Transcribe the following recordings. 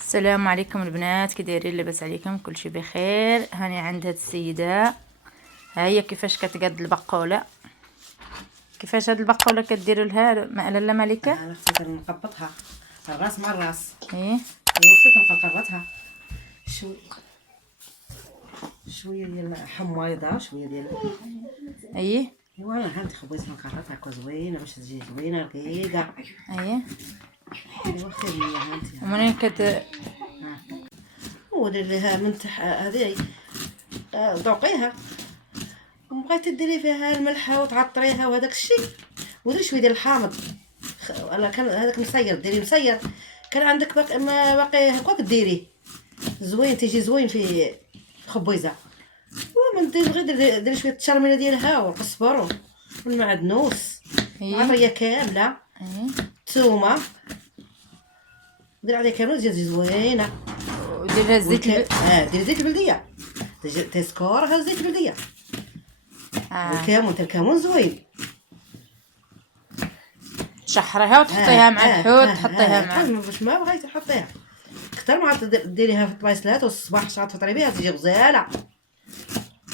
السلام عليكم البنات، كي دايرين؟ لاباس عليكم؟ كلشي بخير. هاني عند هاد السيده، ها هي كيفاش كتقاد البقوله. كيفاش هاد البقوله كديروا لها لاله ملكه؟ انا اختي كنقبطها الراس مع الراس. ايه اختي كنقرقرطها شويه ديال حميضه، شويه ديال ايه ايوا انا هانت خبيت نقرقطها هكا زوينه باش تجي زوينه رقيقه. ايه ايوا اختي هي هانتي ومنين ودير لها من تحت هذه ذوقيها، وبغيتي ديري فيها الملحه وتعطريها وهذاك الشيء، وديري شويه ديال الحامض. انا كان هذاك مسير، ديري مسير. كان عندك باقي ما باقي هكاك ديريه زوين، تيجي زوين في خبيزه. ومن غير ديري شويه التشرميله ديالها والقزبر والمعدنوس، العطريه كامله، الثومه، دير عليها كامله تجي زوينه. وديرها الزيت ديري زيت البلديه، تسكر هذا زيت البلديه. الكمون زوين. شحريها وتحطيها مع الحوت، تحطيها مع باش ما بغيتي تحطيها كثر ما ديريها في الطبيصلات، والصباح شحال تفطري بها تجي غزاله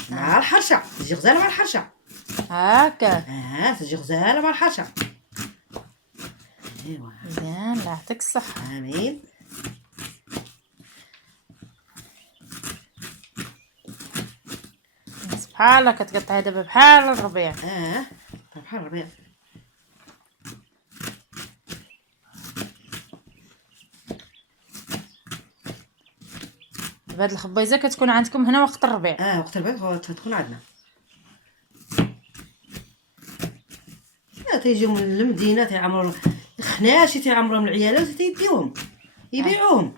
مع الحرشه، تجي غزاله مع الحرشه هكا. تجي غزاله مع الحرشه. ايوا مزيان، الله يعطيك الصحه. امين. سبحان الله، كتقطعي دابا بحال الربيع. بحال الربيع. هاد الخبيزه كتكون عندكم هنا وقت الربيع؟ وقت الربيع تكون عندنا. تيجيو من المدينه تيعمروا الخناشي، تيعمروا من العيالات تيديوهم يبيعوهم.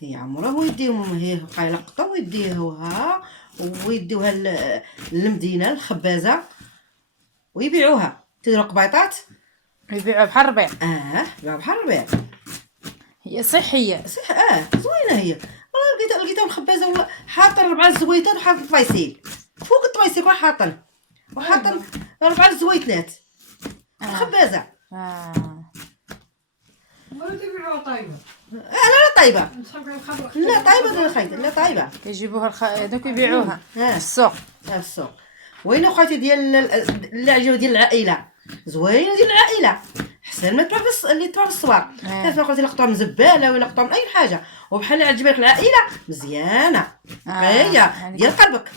تيعمروه ويديوهم، هي بقى يلقطوا ويديوها للمدينه الخبازه ويبيعوها. تيديروا قبيطات يبيعوها بحال الربيع. يبيعوها بحال الربيع. هي صحيه زوينه هي والله. لقيتها الخبازه والله حاطه 4 زويتات وحاطه الطبيسيل فوق الطبيسيل، وحاطن 4 زويتات الخبازه. طيبه. لا طيبه، لا طيبه خايته، لا طيبه. كيجيبوها دوك يبيعوها في السوق. في السوق. وين خواتي ديال العجوه ديال العائله، زوينه ديال العائله، حسن ما تباع اللي تباع في الصباط. كيف ما قلتي لقطوها من زباله ولا لقطوها من اي حاجه، وبحال عجبك العائله مزيانه هي ديال قلبك.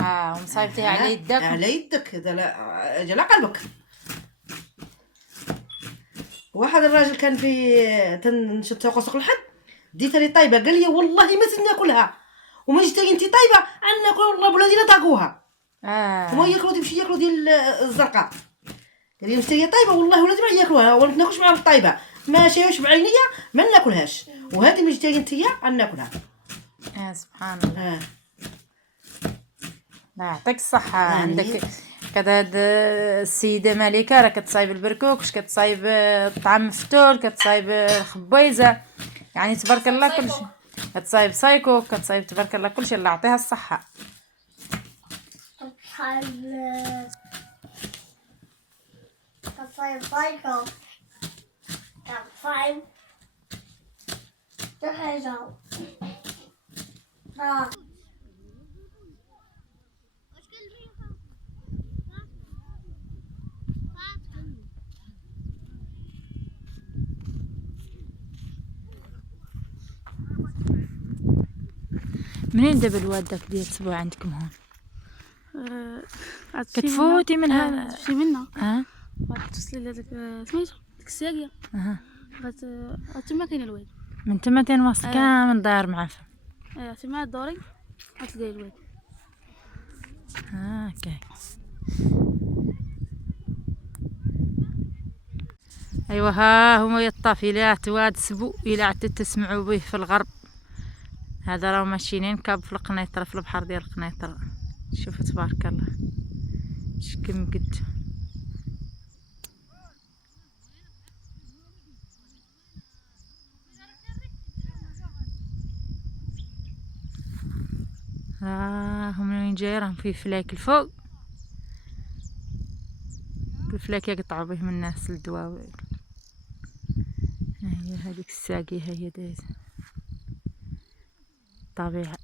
ومصايبتيها على يدك. على يدك، هذا لا اجي على قلبك. واحد الراجل كان في تنشد سوق الحد، ديتها لي طيبه، قال لي والله ما ناكلها، وما جيتي انت طيبه عن ناكل والله بلادينا طاقوها. هما ياكلوا تمشي ياكلوا ديال الزرقاء. قال لي مشتريه طيبه والله ولادي ما ياكلوها، ولا ناكلش معاهم الطيبه، ما شاوش بعينيا ما ناكلهاش، وهذه ما جيتي انت عن ناكلها. سبحان الله. الله يعطيك الصحه. عندك كذا هاد السيده ملكه راه كتصايب البركوك، كتصايب الطعام مفتول، كتصايب الخبيزه، يعني تبارك الله كلشي. كتصايب سايكو، كتصايب تبارك الله كلشي. الله يعطيها الصحه. كتصايب سايكو، كتصايب حاجه. منين دابا الواد داك ديال السبوع عندكم هون؟ كتفوتي منها؟ تمشي منها غتوصلي لهاداك سميتو ديك الساقيه. تما كاين الواد، من تما تنواصل كامل داير معافى. تما دوري غتلقاي الواد. هكاك. ايوا ها هما الطافلات واد سبو الى عدتوا تسمعوا به في الغرب. هذا راه ماشيين كاب في القنيطره، في البحر ديال القنيطره. شوفوا تبارك الله شكم قد. هم وين جاي؟ راهم في فلاك الفوق. الفلاكة قطعوا بهم الناس الدواوي. هي هذيك الساقية هي دايزة طبيعة.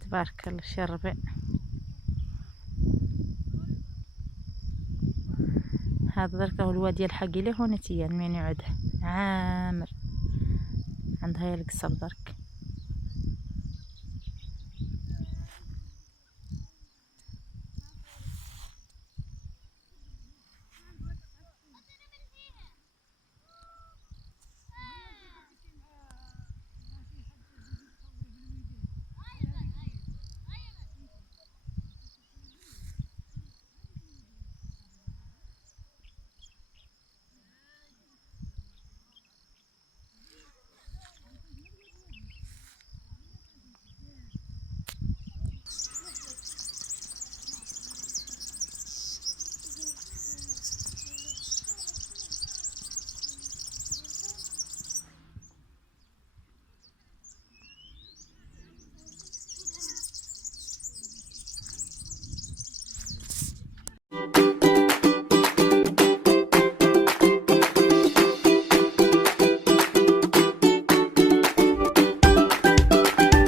تبارك الله شي الربيع. هذا درك هو الوادي الحقي له هون تيان من يعود عامر عندها القصب درك.